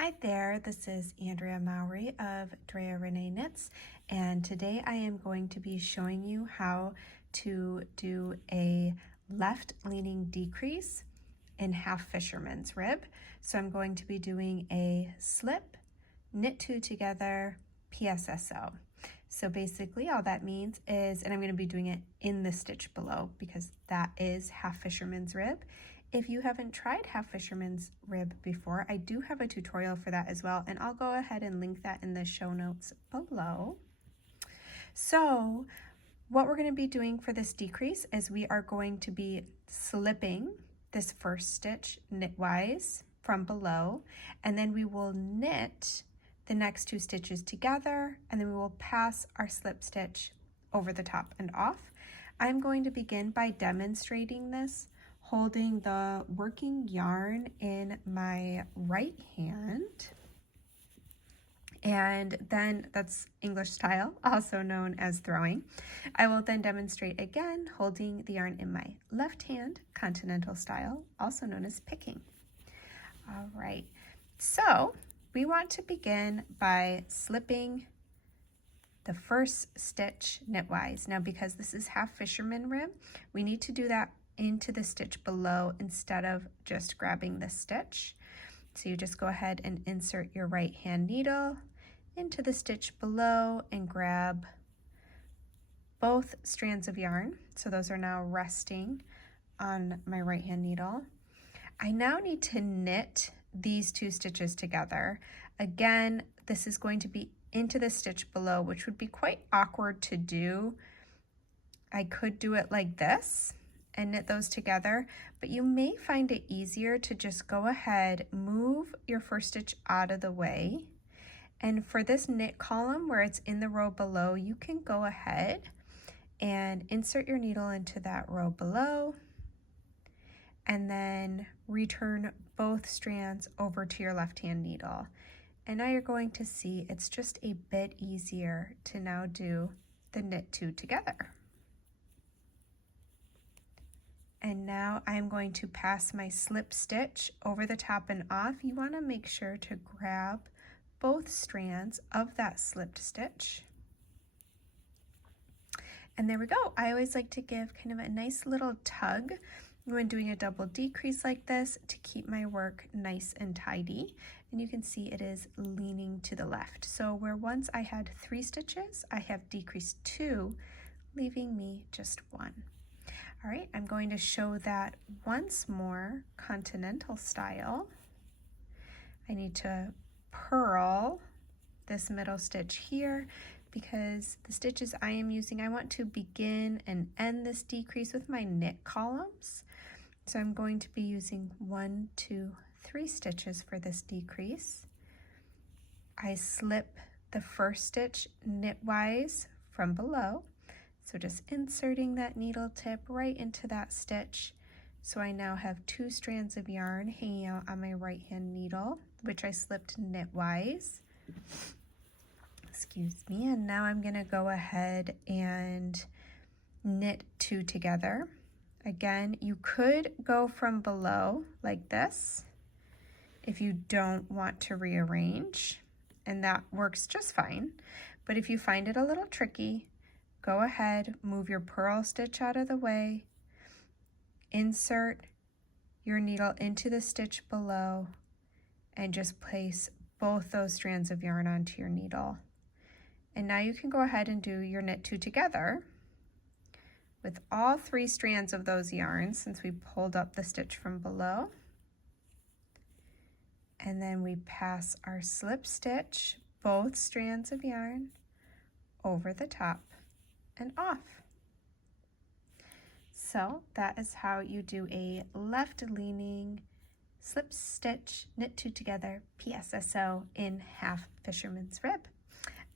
Hi there, this is Andrea Mowry of Drea Renee Knits, and today I am going to be showing you how to do a left leaning decrease in half fisherman's rib. So I'm going to be doing a slip, knit two together, PSSO. So basically all that means is, and I'm going to be doing it in the stitch below because that is half fisherman's rib. If you haven't tried half fisherman's rib before, I do have a tutorial for that as well, and I'll go ahead and link that in the show notes below. So what we're going to be doing for this decrease is we are going to be slipping this first stitch knitwise from below, and then we will knit the next two stitches together, and then we will pass our slip stitch over the top and off. I'm going to begin by demonstrating this holding the working yarn in my right hand, and then that's English style, also known as throwing. I will then demonstrate again holding the yarn in my left hand, Continental style, also known as picking. All right, so we want to begin by slipping the first stitch knitwise. Now, because this is half fisherman rib, we need to do that into the stitch below instead of just grabbing the stitch. So you just go ahead and insert your right hand needle into the stitch below and grab both strands of yarn. So those are now resting on my right hand needle. I now need to knit these two stitches together. Again, this is going to be into the stitch below, which would be quite awkward to do. I could do it like this and knit those together, but you may find it easier to just go ahead, move your first stitch out of the way, and for this knit column where it's in the row below, you can go ahead and insert your needle into that row below, and then return both strands over to your left hand needle. And now you're going to see it's just a bit easier to now do the knit two together. And now I'm going to pass my slip stitch over the top and off. You want to make sure to grab both strands of that slipped stitch. And there we go. I always like to give kind of a nice little tug when doing a double decrease like this to keep my work nice and tidy. And you can see it is leaning to the left. So where once I had 3 stitches, I have decreased 2, leaving me just 1. All right, I'm going to show that once more, Continental style. I need to purl this middle stitch here because the stitches I am using, I want to begin and end this decrease with my knit columns. So I'm going to be using 1, 2, 3 stitches for this decrease. I slip the first stitch knitwise from below. So just inserting that needle tip right into that stitch. So I now have 2 strands of yarn hanging out on my right hand needle, which I slipped knitwise. Excuse me. And now I'm going to go ahead and knit 2 together. Again, you could go from below like this if you don't want to rearrange, and that works just fine. But if you find it a little tricky, go ahead, move your purl stitch out of the way, insert your needle into the stitch below, and just place both those strands of yarn onto your needle. And now you can go ahead and do your knit 2 together with all 3 strands of those yarns since we pulled up the stitch from below. And then we pass our slip stitch, both strands of yarn, over the top and off. So that is how you do a left leaning slip stitch, knit 2 together, PSSO in half fisherman's rib.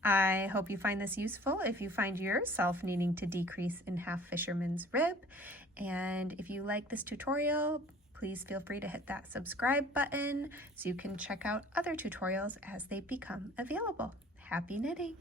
I hope you find this useful if you find yourself needing to decrease in half fisherman's rib. And if you like this tutorial, please feel free to hit that subscribe button so you can check out other tutorials as they become available. Happy knitting!